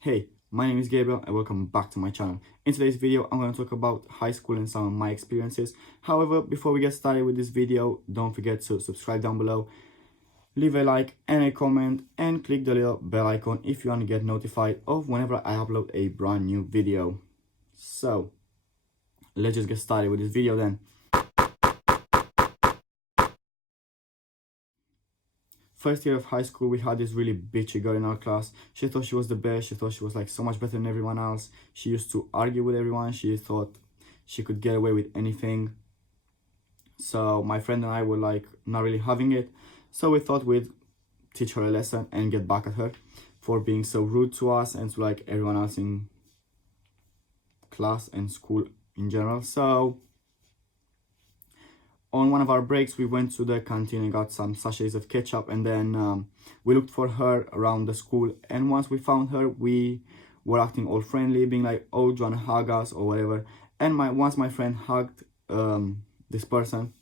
Hey, my name is Gabriel and welcome back to my channel. In today's video, I'm going to talk about high school and some of my experiences. However, before we get started with this video, don't forget to subscribe down below, leave a like and a comment, and click the little bell icon if you want to get notified of whenever I upload a brand new video. So, let's just get started with this video then. First year of high school, we had this really bitchy girl in our class. She thought she was the best. She thought she was like so much better than everyone else. She used to argue with everyone. She thought she could get away with anything. So my friend and I were like not really having it. So we thought we'd teach her a lesson and get back at her for being so rude to us and to like everyone else in class and school in general. So on one of our breaks, we went to the canteen and got some sachets of ketchup, and then we looked for her around the school. And once we found her, we were acting all friendly, being like, "Oh, do you wanna hug us or whatever?" And once my friend hugged this person,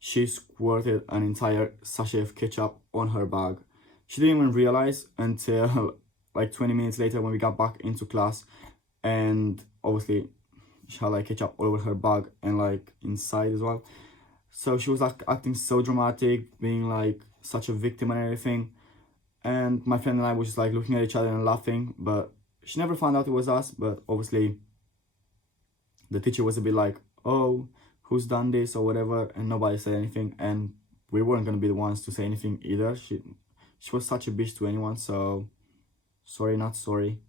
she squirted an entire sachet of ketchup on her bag. She didn't even realize until like 20 minutes later when we got back into class, and obviously she had like ketchup all over her bag and like inside as well. So she was like acting so dramatic, being like such a victim and everything. And my friend and I was just like looking at each other and laughing, but she never found out it was us. But obviously the teacher was a bit like, "Oh, who's done this or whatever," and nobody said anything, and we weren't gonna be the ones to say anything either. She was such a bitch to anyone, so sorry, not sorry.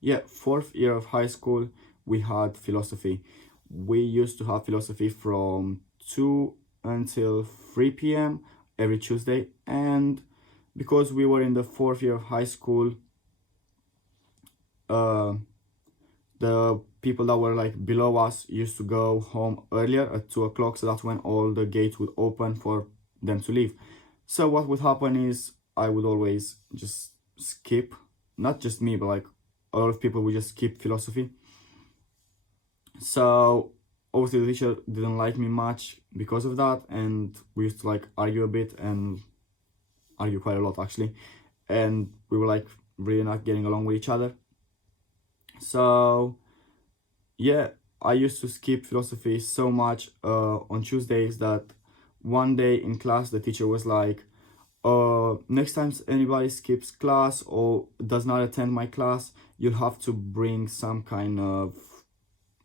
Yeah, fourth year of high school, we had philosophy. We used to have philosophy from 2 until 3 p.m. every Tuesday. And because we were in the fourth year of high school, uh, the people that were like below us used to go home earlier at 2 o'clock. So that's when all the gates would open for them to leave. So what would happen is I would always just skip, not just me, but like a lot of people would just skip philosophy. So obviously the teacher didn't like me much because of that, and we used to like argue a bit and argue quite a lot actually, and we were like really not getting along with each other. So yeah, I used to skip philosophy so much on Tuesdays that one day in class the teacher was like, next time anybody skips class or does not attend my class, you'll have to bring some kind of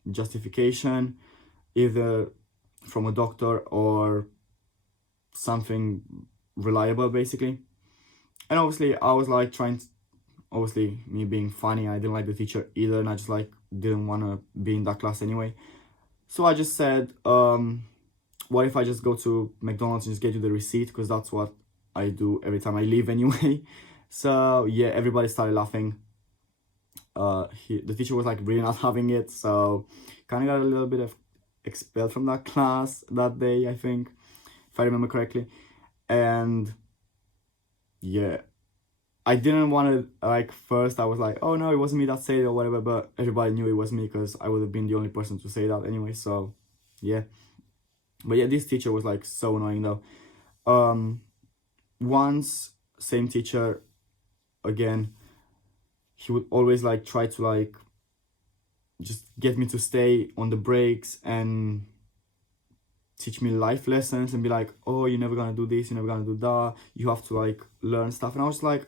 justification, either from a doctor or something reliable basically. And obviously I was like obviously me being funny, I didn't like the teacher either, and I just like didn't want to be in that class anyway. So I just said, what if I just go to McDonald's and just get you the receipt, because that's what I do every time I leave anyway. So yeah, everybody started laughing. The teacher was like really not having it, so kind of got a little bit of expelled from that class that day, I think, if I remember correctly. And yeah, I didn't want to, like, first I was like, "Oh no, it wasn't me that said it," or whatever, but everybody knew it was me because I would have been the only person to say that anyway. So yeah, but yeah, this teacher was like so annoying though. um Once, same teacher again, he would always like try to like just get me to stay on the breaks and teach me life lessons and be like, "Oh, you're never gonna do this, you're never gonna do that, you have to like learn stuff." And I was like,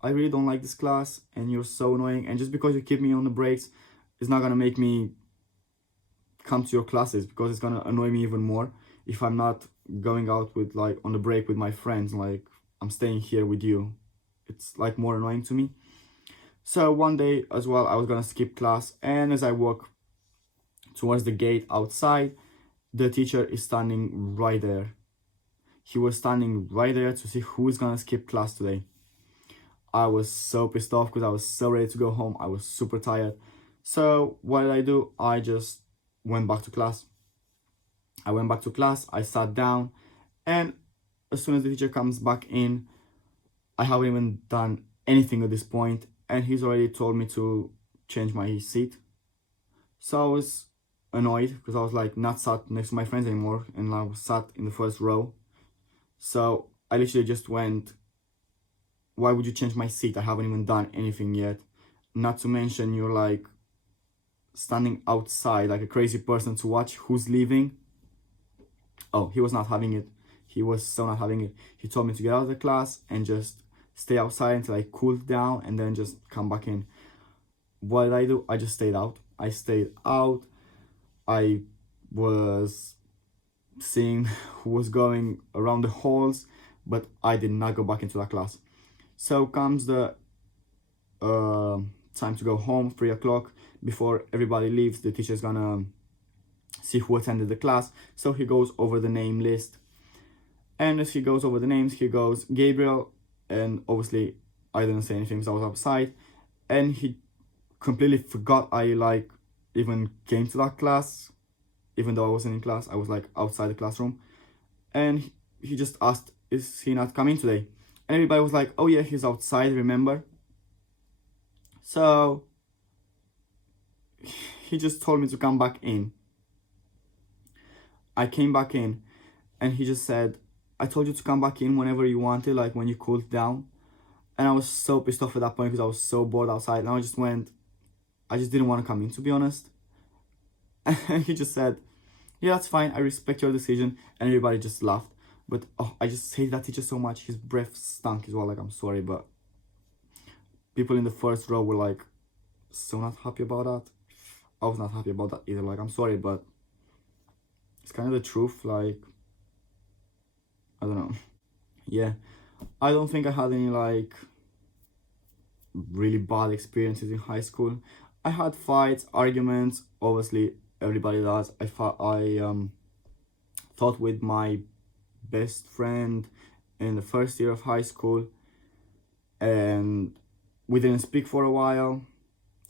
I really don't like this class and you're so annoying, and just because you keep me on the breaks it's not gonna make me come to your classes, because it's gonna annoy me even more if I'm not going out with like on the break with my friends, like I'm staying here with you. It's like more annoying to me. So one day as well, I was gonna skip class, and as I walk towards the gate outside, the teacher is standing right there. He was standing right there to see who is gonna skip class today. I was so pissed off because I was so ready to go home. I was super tired. So what did I do? I just went back to class. I went back to class, I sat down, and as soon as the teacher comes back in, I haven't even done anything at this point, and he's already told me to change my seat. So I was annoyed because I was like not sat next to my friends anymore, and I was sat in the first row. So I literally just went why would you change my seat? I haven't even done anything yet. Not to mention you're like standing outside like a crazy person to watch who's leaving. Oh, he was not having it. He was so not having it. He told me to get out of the class and just stay outside until I cooled down and then just come back in. What did I do? I just stayed out. I stayed out. I was seeing who was going around the halls, but I did not go back into that class. So comes the time to go home, 3 o'clock. Before everybody leaves, the teacher's gonna see who attended the class. So he goes over the name list. And as he goes over the names, he goes Gabriel. And obviously I didn't say anything because I was outside. And he completely forgot I like even came to that class. Even though I wasn't in class, I was like outside the classroom. And he just asked, is he not coming today? And everybody was like, oh yeah, he's outside, remember? So he just told me to come back in. I came back in and he just said, I told you to come back in whenever you wanted, like when you cooled down. And I was so pissed off at that point because I was so bored outside. And I just didn't want to come in, to be honest. And he just said, yeah, that's fine, I respect your decision. And everybody just laughed. But oh, I just hate that teacher so much. His breath stunk as well. Like, I'm sorry, but people in the first row were like so not happy about that. I was not happy about that either. Like, I'm sorry, but it's kind of the truth. Like, I don't know. Yeah, I don't think I had any like really bad experiences in high school. I had fights, arguments. Obviously, everybody does. I thought with my best friend in the first year of high school, and we didn't speak for a while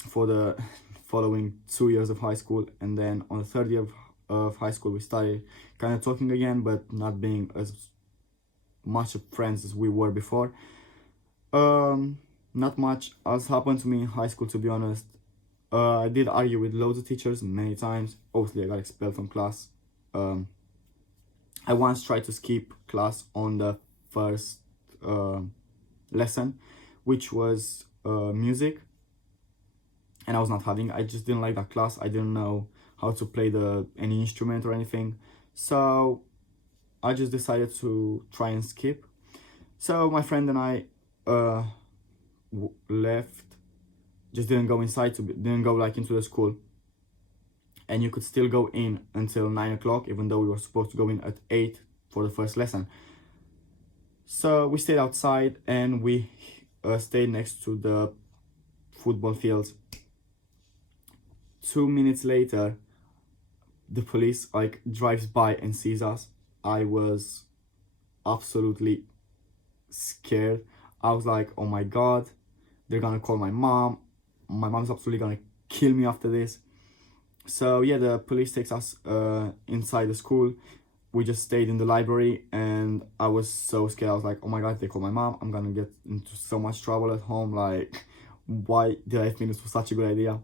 for the following 2 years of high school. And then on the third year of high school, we started kind of talking again, but not being as much of friends as we were before. Not much else happened to me in high school, to be honest. I did argue with loads of teachers many times. Obviously, I got expelled from class. I once tried to skip class on the first lesson, which was music, and I was not having. I just didn't like that class. I didn't know how to play any instrument or anything, so I just decided to try and skip. So my friend and I left, just didn't go inside, didn't go like into the school. And you could still go in until 9 o'clock, even though we were supposed to go in at 8 for the first lesson. So we stayed outside and we stayed next to the football fields. 2 minutes later, the police like drives by and sees us. I was absolutely scared. I was like, oh my god, they're gonna call my mom. My mom's absolutely gonna kill me after this. So yeah, the police takes us inside the school. We just stayed in the library and I was so scared. I was like, oh my god, if they call my mom, I'm gonna get into so much trouble at home. Like, why did I think this was such a good idea?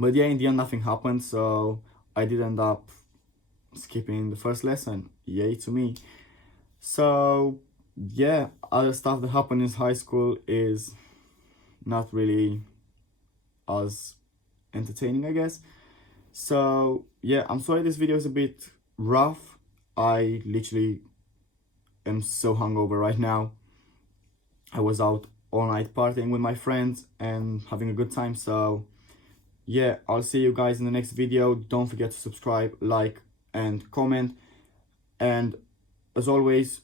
But yeah, in the end, nothing happened. So I did end up skipping the first lesson. Yay to me. So yeah, other stuff that happened in high school is not really as entertaining, I guess. So yeah, I'm sorry this video is a bit rough. I literally am so hungover right now. I was out all night partying with my friends and having a good time. So yeah, I'll see you guys in the next video. Don't forget to subscribe, like, and comment. And as always,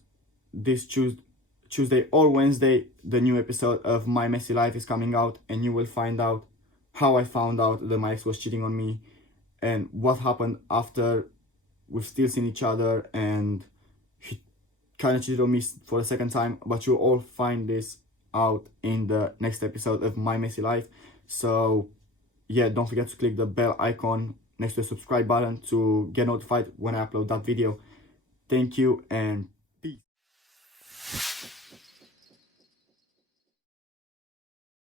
this Tuesday or Wednesday, the new episode of My Messy Life is coming out, and you will find out how I found out that my ex was cheating on me and what happened after we've still seen each other and he kind of cheated on me for the second time. But you'll all find this out in the next episode of My Messy Life. So yeah, don't forget to click the bell icon next to the subscribe button to get notified when I upload that video. Thank you and peace.